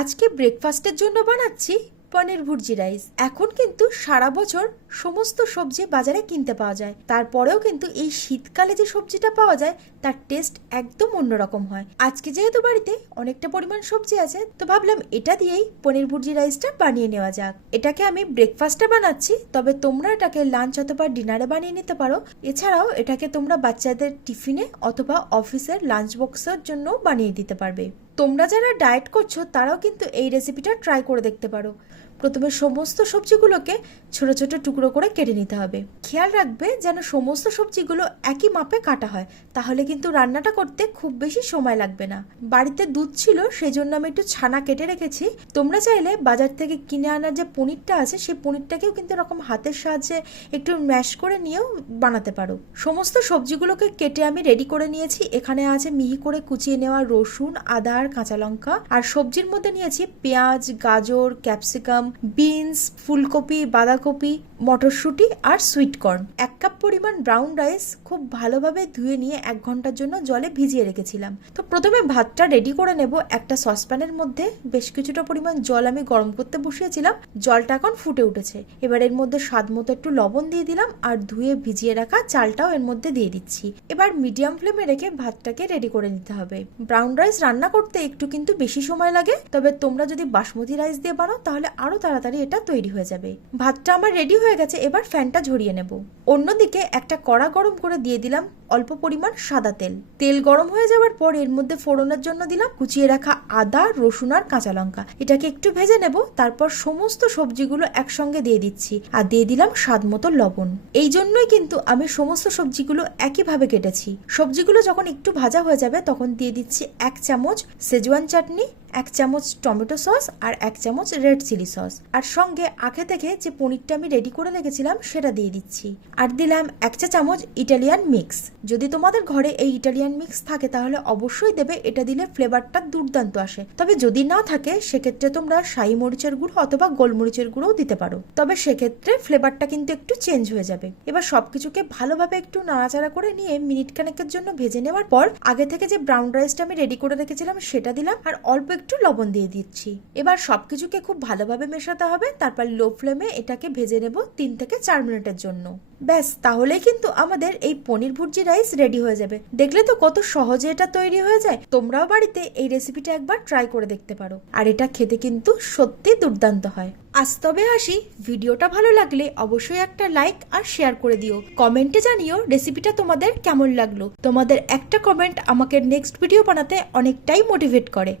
আজকে ব্রেকফাস্টের জন্য বানাচ্ছি পনির ভুর্জি রাইস। এখন কিন্তু সারা বছর সমস্ত সবজি বাজারে কিনতে পাওয়া যায়, তারপরেও কিন্তু এই শীতকালে যে সবজিটা পাওয়া যায় তার টেস্ট একদম অন্যরকম হয়। আজকে যেহেতু বাড়িতে অনেকটা পরিমাণ সবজি আছে, তো ভাবলাম এটা দিয়েই পনির ভুর্জি রাইসটা বানিয়ে নেওয়া যাক। এটাকে আমি ব্রেকফাস্টে বানাচ্ছি, তবে তোমরা এটাকে লাঞ্চ অথবা ডিনারে বানিয়ে নিতে পারো। এছাড়াও এটাকে তোমরা বাচ্চাদের টিফিনে অথবা অফিসের লাঞ্চ বক্সের জন্য বানিয়ে দিতে পারবে। তোমরা যারা ডায়েট করছো তারাও কিন্তু এই রেসিপিটা ট্রাই করে দেখতে পারো। প্রথমে সমস্ত সবজিগুলোকে ছোট ছোট টুকরো করে কেটে নিতে হবে। খেয়াল রাখবে যেন সমস্ত সবজিগুলো একই মাপে কাটা হয়, তাহলে কিন্তু রান্নাটা করতে খুব বেশি সময় লাগবে না। বাড়িতে দুধ ছিল, সেই জন্য আমি একটু ছানা কেটে রেখেছি। তোমরা চাইলে বাজার থেকে কিনে আনার যে পনিরটা আছে সেই পনিরটাকেও কিন্তু এরকম হাতের সাহায্যে একটু ম্যাশ করে নিয়েও বানাতে পারো। সমস্ত সবজিগুলোকে কেটে আমি রেডি করে নিয়েছি। এখানে আছে মিহি করে কুচিয়ে নেওয়া রসুন, আদা আর কাঁচা লঙ্কা। আর সবজির মধ্যে নিয়েছি পেঁয়াজ, গাজর, ক্যাপসিকাম, বিনস, ফুলকপি, বাঁধাকপি, মটরশুঁটি আর সুইট কর্ন। 1 কাপ পরিমাণ ব্রাউন রাইস খুব ভালোভাবে ধুয়ে নিয়ে 1 ঘন্টার জন্য জলে ভিজিয়ে রেখেছিলাম। তো প্রথমে ভাতটা রেডি করে নেব। একটা সসপ্যানের মধ্যে বেশ কিছুটা পরিমাণ জল আমি গরম করতে বসিয়েছিলাম। জলটা এখন ফুটে উঠেছে। এবার এর মধ্যে স্বাদ মতো একটু লবণ দিয়ে দিলাম আর ধুয়ে ভিজিয়ে রাখা চালটাও এর মধ্যে দিয়ে দিচ্ছি। এবার মিডিয়াম ফ্লেমে রেখে ভাতটাকে রেডি করে নিতে হবে। ব্রাউন রাইস রান্না করতে একটু কিন্তু বেশি সময় লাগে, তবে তোমরা যদি বাসমতি রাইস দিয়ে বানাও তাহলে আরো তাড়াতাড়ি এটা তৈরি হয়ে যাবে। ভাতটা আমার রেডি হয়ে গেছে, এবার ফ্যানটা ঝরিয়ে নেব। অন্যদিকে একটা কড়া গরম করে দিয়ে দিলাম অল্প পরিমাণ সাদা তেল। তেল গরম হয়ে যাওয়ার পর এর মধ্যে ফোড়নের জন্য দিলাম কুচিয়ে রাখা আদা, রসুন আর কাঁচা লঙ্কা। এটাকে একটু ভেজে নেব। তারপর সমস্ত সবজিগুলো একসঙ্গে দিয়ে দিচ্ছি আর দিয়ে দিলাম স্বাদ মতো লবণ। এই জন্যই কিন্তু আমি সমস্ত সবজিগুলো একইভাবে কেটেছি। সবজিগুলো যখন একটু ভাজা হয়ে যাবে তখন দিয়ে দিচ্ছি 1 চামচ সেজওয়ান চাটনি, 1 চামচ টমেটো সস আর 1 চামচ রেড চিলি সস। আর সঙ্গে আগে থেকে যে পনিরটা আমি রেডি করে রেখেছিলাম সেটা দিয়ে দিচ্ছি। আর দিলাম 1 চা চামচ ইটালিয়ান মিক্স। যদি তোমাদের ঘরে এই ইটালিয়ান মিক্স থাকে তাহলে অবশ্যই দেবে, এটা দিলে ফ্লেভারটা দুর্দান্ত আসে। তবে যদি না থাকে সেক্ষেত্রে তোমরা শাহি মরিচের গুঁড়ো অথবা গোলমরিচের গুঁড়োও দিতে পারো, তবে সেক্ষেত্রে ফ্লেভারটা কিন্তু একটু চেঞ্জ হয়ে যাবে। এবার সবকিছুকে ভালোভাবে একটু নাড়াচাড়া করে নিয়ে মিনিট খানেকের জন্য ভেজে নেওয়ার পর আগে থেকে যে ব্রাউন রাইসটা আমি রেডি করে রেখেছিলাম সেটা দিলাম আর অল্প একটু লবণ দিয়ে দিচ্ছি। এবার সবকিছুকে খুব ভালোভাবে মেশাতে হবে। তারপর লো ফ্লেমে এটাকে ভেজে নেব 3 থেকে 4 মিনিটের জন্য। ব্যাস, তাহলে কিন্তু আমাদের এই পনির ভুর্জি রাইস রেডি হয়ে যাবে। দেখলে তো কত সহজে এটা তৈরি হয়ে যায়। তোমরাও বাড়িতে এই রেসিপিটা একবার ট্রাই করে দেখতে পারো, আর এটা খেতে কিন্তু সত্যি দুর্দান্ত হয়। আজ তবে আসি, ভিডিওটা ভালো লাগলে অবশ্যই একটা লাইক আর শেয়ার করে দিও। কমেন্টে জানিও রেসিপিটা তোমাদের কেমন লাগলো। তোমাদের একটা কমেন্ট আমাকে নেক্সট ভিডিও বানাতে অনেকটাই মোটিভেট করে।